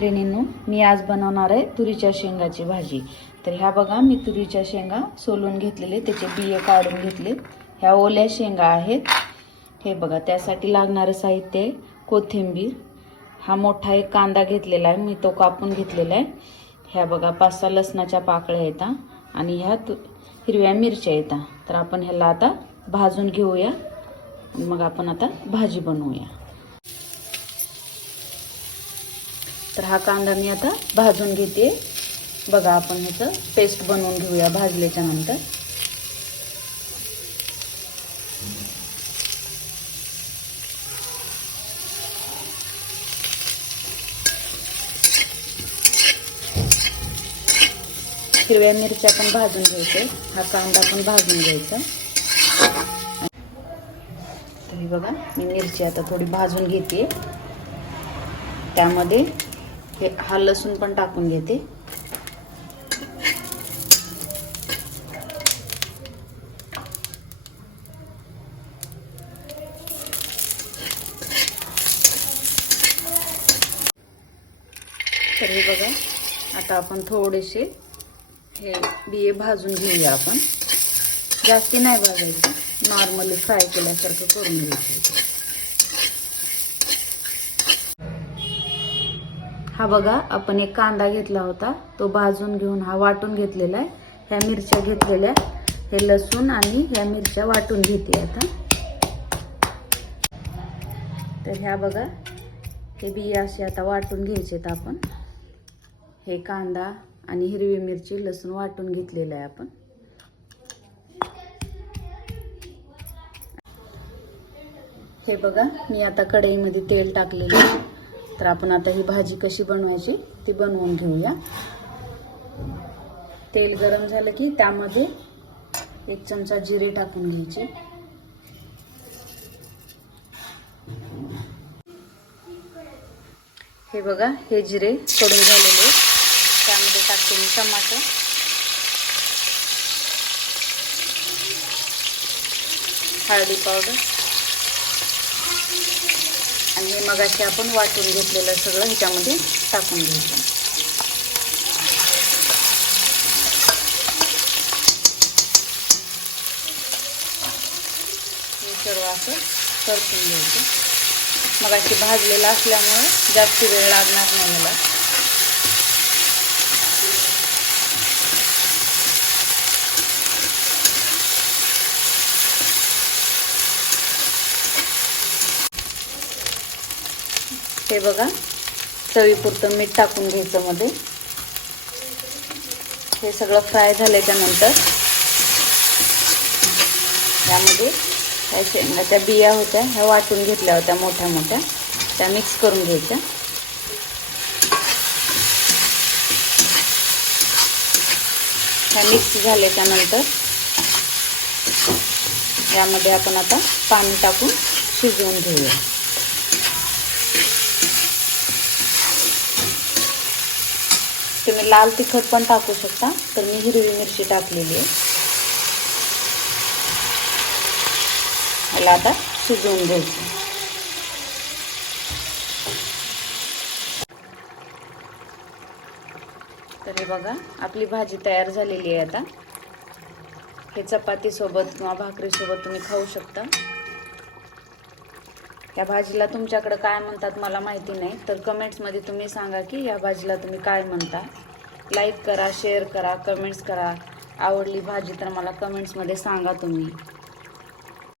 मैत्रिणींनो, मी आज बनवणार आहे तुरीच्या शेंगाची भाजी। तर ह्या बघा, मी तुरीच्या शेंगा सोलून घेतलेले, त्याचे बिये काढून घेतले। ह्या ओल्या शेंगा आहेत। हे बघा, त्यासाठी लागणारे साहित्य: कोथिंबीर, हा मोठा एक कांदा घेतलेला आहे, मी तो कापून घेतलेला आहे। ह्या बघा 5-6 लसणाच्या पाकळ्या येतात आणि ह्या हिरव्या मिरच्या येतात। तर आपण ह्याला आता भाजून घेऊया, मग आपण आता भाजी बनवूया। तर हा कांदा मी आता भाजून घेते। बघा, आपण ह्याचं पेस्ट बनवून घेऊया भाजल्याच्या नंतर। हिरव्या मिरच्या पण भाजून घ्यायचे, हा कांदा पण भाजून घ्यायचा। तर बघा, मी मिरची आता थोडी भाजून घेते, त्यामध्ये हा लसूण पण टाकून घेते। तर हे बघा, आता आपण थोडेसे हे बिये भाजून घेऊया। आपण जास्ती नाही भाजायचं, नॉर्मली फ्राय केल्यासारखं करून घ्यायचं। हा बघा, आपण एक कांदा घेतला होता, तो भाजून घेऊन हा वाटून घेतलेला आहे। ह्या मिरच्या घेतलेल्या, हे लसूण आणि ह्या मिरच्या वाटून घेते आता। तर ह्या बघा, हे बिये असे आता वाटून घ्यायचेत आपण। हे कांदा आणि हिरवी मिरची लसूण वाटून घेतलेलं आहे आपण। हे बघा, मी आता कढईमध्ये तेल टाकलेलं आहे। तर आपण आता ही भाजी कशी बनवायची ती बनवून घेऊया। तेल गरम झालं की त्यामध्ये 1 चमचा जिरे टाकून घ्यायचे। हे बघा, हे जिरे कडून झालेले, त्यामध्ये टाकते मी टमाटर, हळदी पावडर आणि हे मगाशी आपण वाटून घेतलेलं सगळं ह्याच्यामध्ये टाकून घ्यायचं। हे सर्व असं परतून घ्यायचं। मगाशी भाजलेलं असल्यामुळे जास्त वेळ लागणार नाही मला। हे बघा, चवीपुरतं मीठ टाकून घ्यायचं मध्ये। हे सगळं फ्राय झाल्याच्या नंतर यामध्ये ह्या शेंगाच्या बिया होत्या, ह्या वाटून घेतल्या होत्या मोठ्या मोठ्या, त्या मिक्स करून घ्यायच्या। ह्या मिक्स झाल्याच्या नंतर यामध्ये आपण आता पाणी टाकून शिजवून घेऊया। तुम्ही लाल तिखट पण टाकू शकता, तर मी हिरवी मिरची टाकलेली आहे। याला आता शिजवून घ्यायचं। तर हे बघा, आपली भाजी तयार झालेली आहे। आता हे चपाती सोबत किंवा भाकरी सोबत तुम्ही खाऊ शकता। या भाजीला तुमच्याकडे काय म्हणतात मला माहिती नाही, तर कमेंट्समध्ये तुम्ही सांगा की या भाजीला तुम्ही काय म्हणता। लाईक करा, शेअर करा, कमेंट्स करा। आवडली भाजी तर मला कमेंट्समध्ये सांगा तुम्ही।